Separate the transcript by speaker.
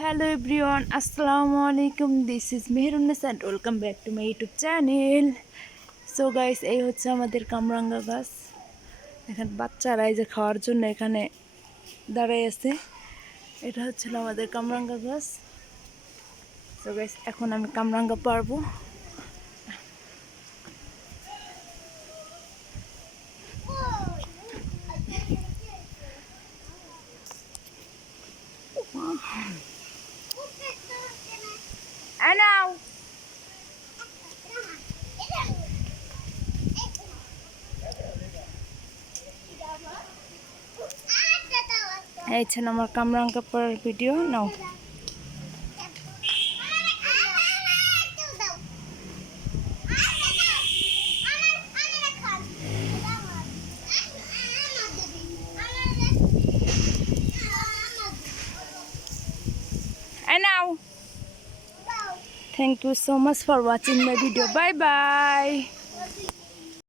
Speaker 1: Hello everyone, আসসালামু আলাইকুম। This is Mehrunnesa and welcome back to my YouTube channel so guys এই হচ্ছে আমাদের কামরাঙ্গা গাছ। এখানে বাচ্চারা এই যে খাওয়ার জন্য এখানে দাঁড়াই আছে। এটা হচ্ছিল আমাদের কামরাঙ্গা গাছ। সো গাইস এখন আমি কামরাঙ্গা পারব। আনাও ছিল আমার কামরাঙ্গা পড়ার video now now, thank you so much for watching my video. Bye bye.